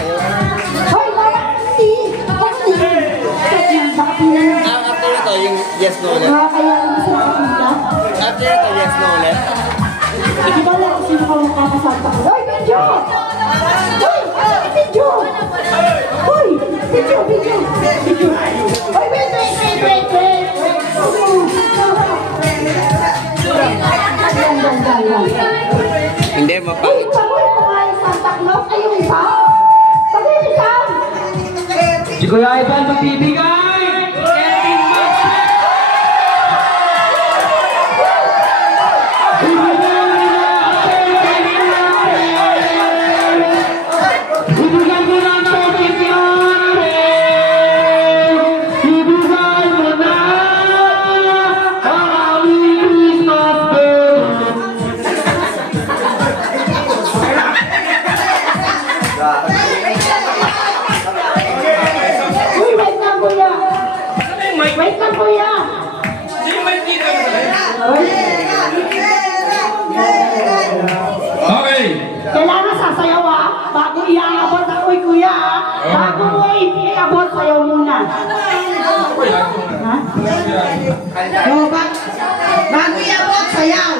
tayo. Hoy, bakit hindi? After ito, yung yes, no ulit. Kaya gusto nakapila? After ito, yes, no ulit. Hindi ba lang sino ka makakasanta ko? Hoy, video! Hoy, video! Hoy, video! Hoy, wait! Hindi, Hoy, mapangit. saboy ko nga yung Santa Claus ay yung isa. Sabi yung isa. Si Kuya Ivan magbibigay! Kevin Maxwell! Ibigay mo na ang token yan! Ibigay mo na ang aming Christmas bell! Uy, wait lang kuya. Wait lang kuya. Okay! Kailangan sasayaw bago iaabot ang uy kuya Bago mo iabot, sayaw muna. Ha? Bago iabot, sayaw.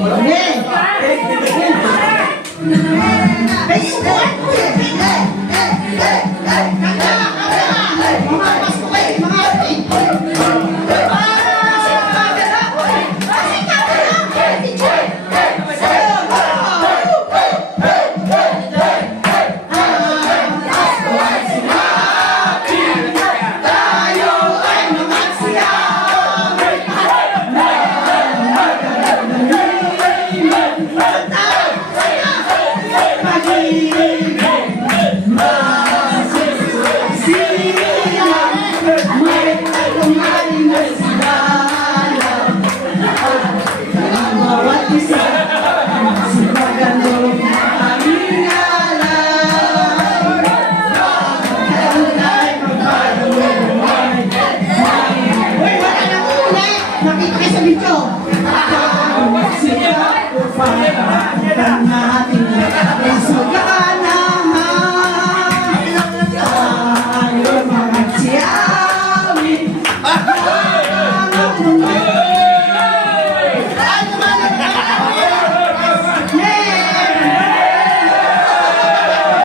Hindi. Pag-ibig